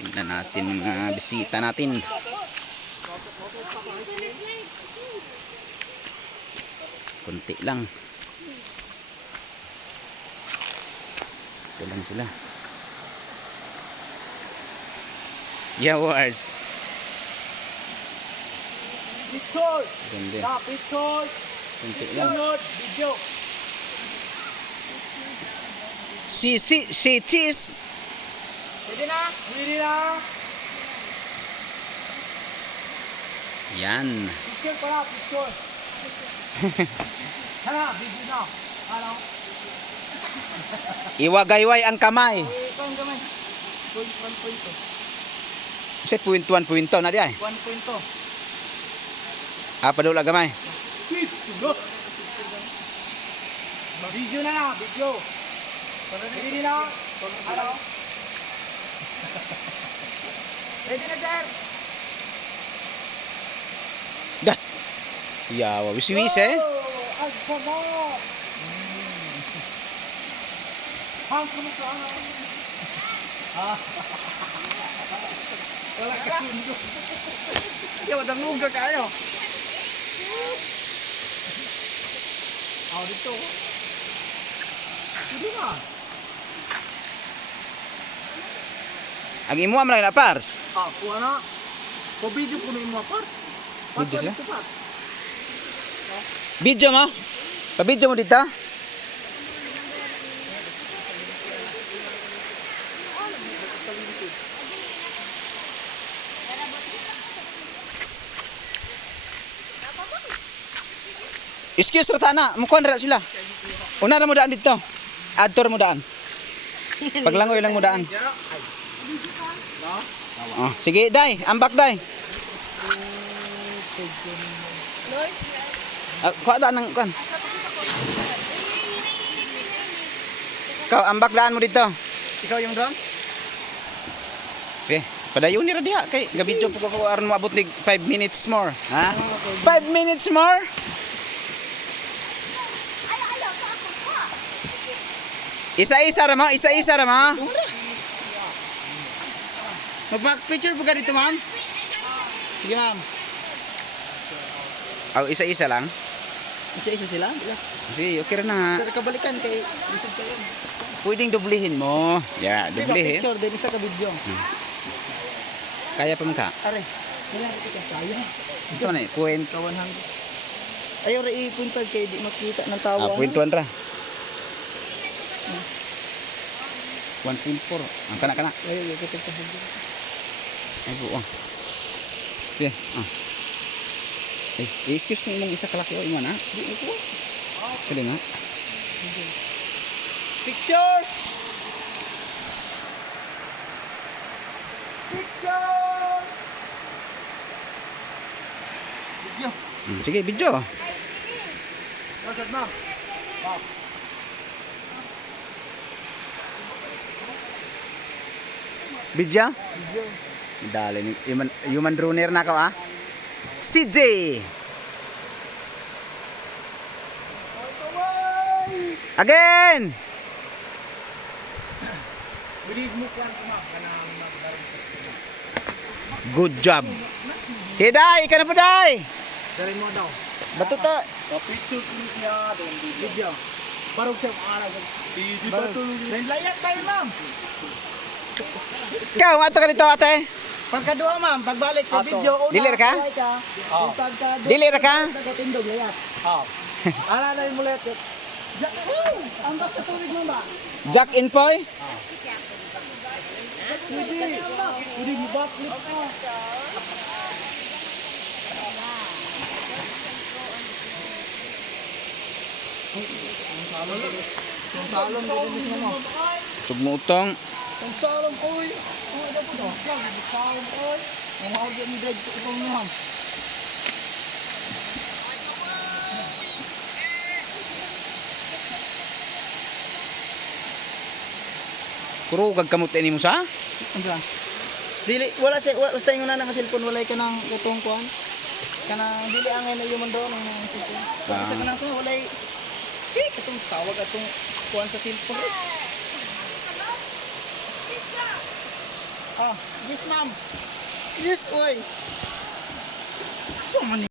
Tingnan natin mga bisita natin. Kunti lang. Ito lang sila. Yawars. Picture! Ganda. Picture! Kunti lang. Video! Si cheese. Pwede na! Pwede na! Yan. Picture pala! Picture! Hala! Video na! Ano? Iwagayway ang kamay. Ito ang gamay. 1.2. Kasi point na di ay. 1.2. Padula gamay. Video na lang! Video! Pwede na! Ano? Pwede na, sir! Dah. Yawa, wis eh. Oh, ang sarap! Hang kamu sa ano? Wala ka sundo. Kaya wadang luga kayo. Dito. Hindi na. Ang imo man lang na pars. Kuha na. Video ko na yung mga part. Video siya? Video mo? Pa-video mo dito? Excuse Rotana, mukuan ra sila. Una ra mo daan dito. Adtor mo daan. Paglangoy lang mo daan. Oh, sige, Day, ambak Day. Kuha daan ng kuan. Ikaw, ambak daan mo dito. Ikaw yung drum? Okay, padayon ni ra diha kay gabidyo po ko aron moabot ni 5 minutes more. Ha? 5 minutes more? Isa-isa ra mo, isa-isa ra mo. Mag-picture po ka dito, ma'am? Sige, ma'am. Isa-isa lang. Isa-isa sila? Sige, okay ra na. Sir, kabalikan kay lisod kayo. Pwedeng dublihin mo. Yeah, dublihin. Picture, din isa ka video. Kaya pa man ka. Are, nilang ka kaya. Ito na eh, point. Kawan hang. Ayaw ra ipuntag kay di makita ng tawa. Pointuan ra. 1.4. Ang kana-kana. Ayaw, kita sa video. Ay buong. Sige. Excuse me mong isa kalaki o iman ha. Di ko. Sige nga. Picture! Picture! Video. Sige, video. What's up, ma'am? Wow. Video? Video. Dali ni human runner na ka ah. CJ. Again. Good job. Siday, ka na po day. Dari mo daw. Batuta. Picture ko siya doon video. Parang siya araw. Di ba tulong? Layak tayo, ma'am. Ikaw, ato ka dito ate. Pagkadua, ma'am, pagbalik sa video, una, Dilir ka? Dilir ka? Pagkatindog, layat. Ala na yung mulet. Ang bak sa tulig mo ba? Jack in Poy. Hindi mo ba? Ang salon ko mo. Sugmutong. Ang salon ko. Ano po daw? Ang salon ko. Ang audio ni Greg ko itong ma'am. Kuro kag kamot ini mo sa? Ano? Dili wala basta yung una ng cellphone walay ka nang utong kuan. Kanang dili angay na yung mundo ng cellphone. Sa kanang sa walay katong tawag atong kuan sa cellphone. Oh, yes ma'am. Yes, oy. So man